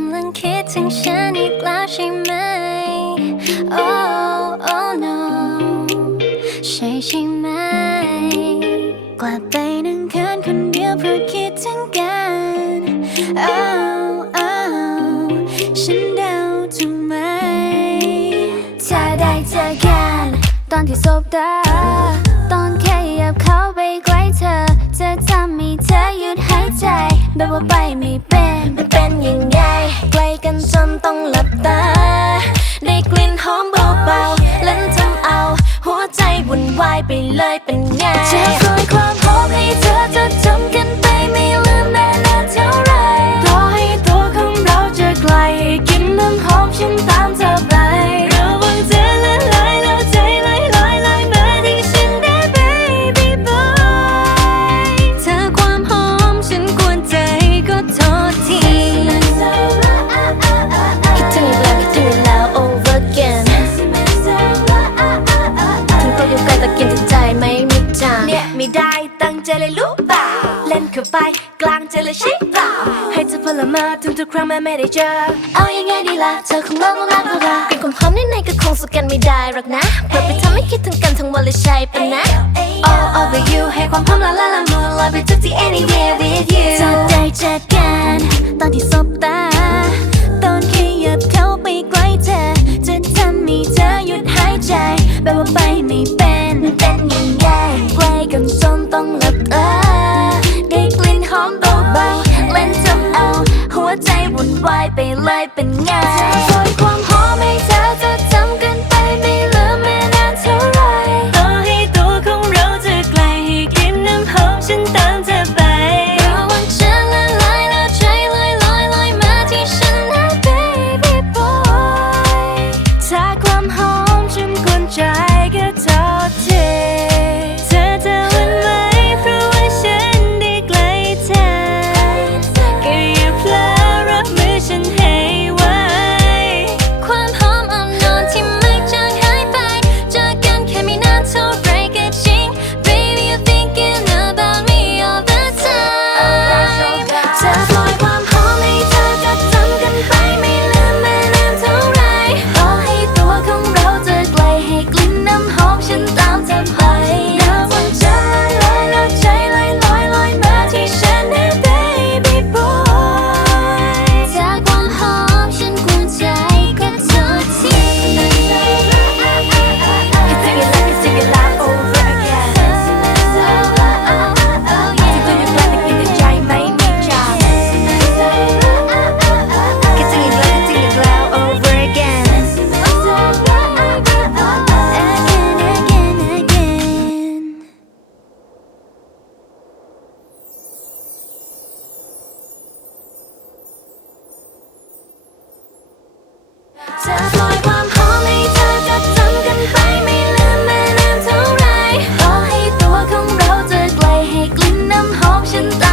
ำลังคิดถึงฉันอีกแล้วใช่ไหม Oh oh no ใช่ใช่ไหมกลับไปนั่งคืนคนเดียวเพราะคิดถึงกัน Oh oh ฉันเดาถูกไหมถ้าได้เจอกัน ตอนที่สบตา ตอนแค่ยับเข้าไป แบบว่าไปไม่เป็นมันเป็นยังไงใกล้กันจนต้องหลับตา ได้กลิ่นหอมเบาๆเล่นทำเอา หัวใจวุ่นวายไปเลยเป็นไง งใจเลยรู้เปล่าเล่นเข้าไปกลางใจเลยใช่เปล่าให้เธอพลมาทุกทุกๆครั้งแม้ไม่ได้เจอ เอายังไงดีล่ะเธอคงร้องรักเราละเป็นความหอมในในก็คงสู้กันไม่ได้หรอกนะเพื่อไปทำให้คิดถึงกันทั้งวันเลยใช่ปะนะ All over you ให้ความพร้อมละละละมุนลอยไปทุกที่ anywhere วายไปเลยเป็นไงโชยความหอมให้เธอจะจำกันไปไม่ลืมแม้นานเท่าไรต่อให้ตัวของเราจะไกลให้กินน้ำหอมฉันตามเธอ 现在。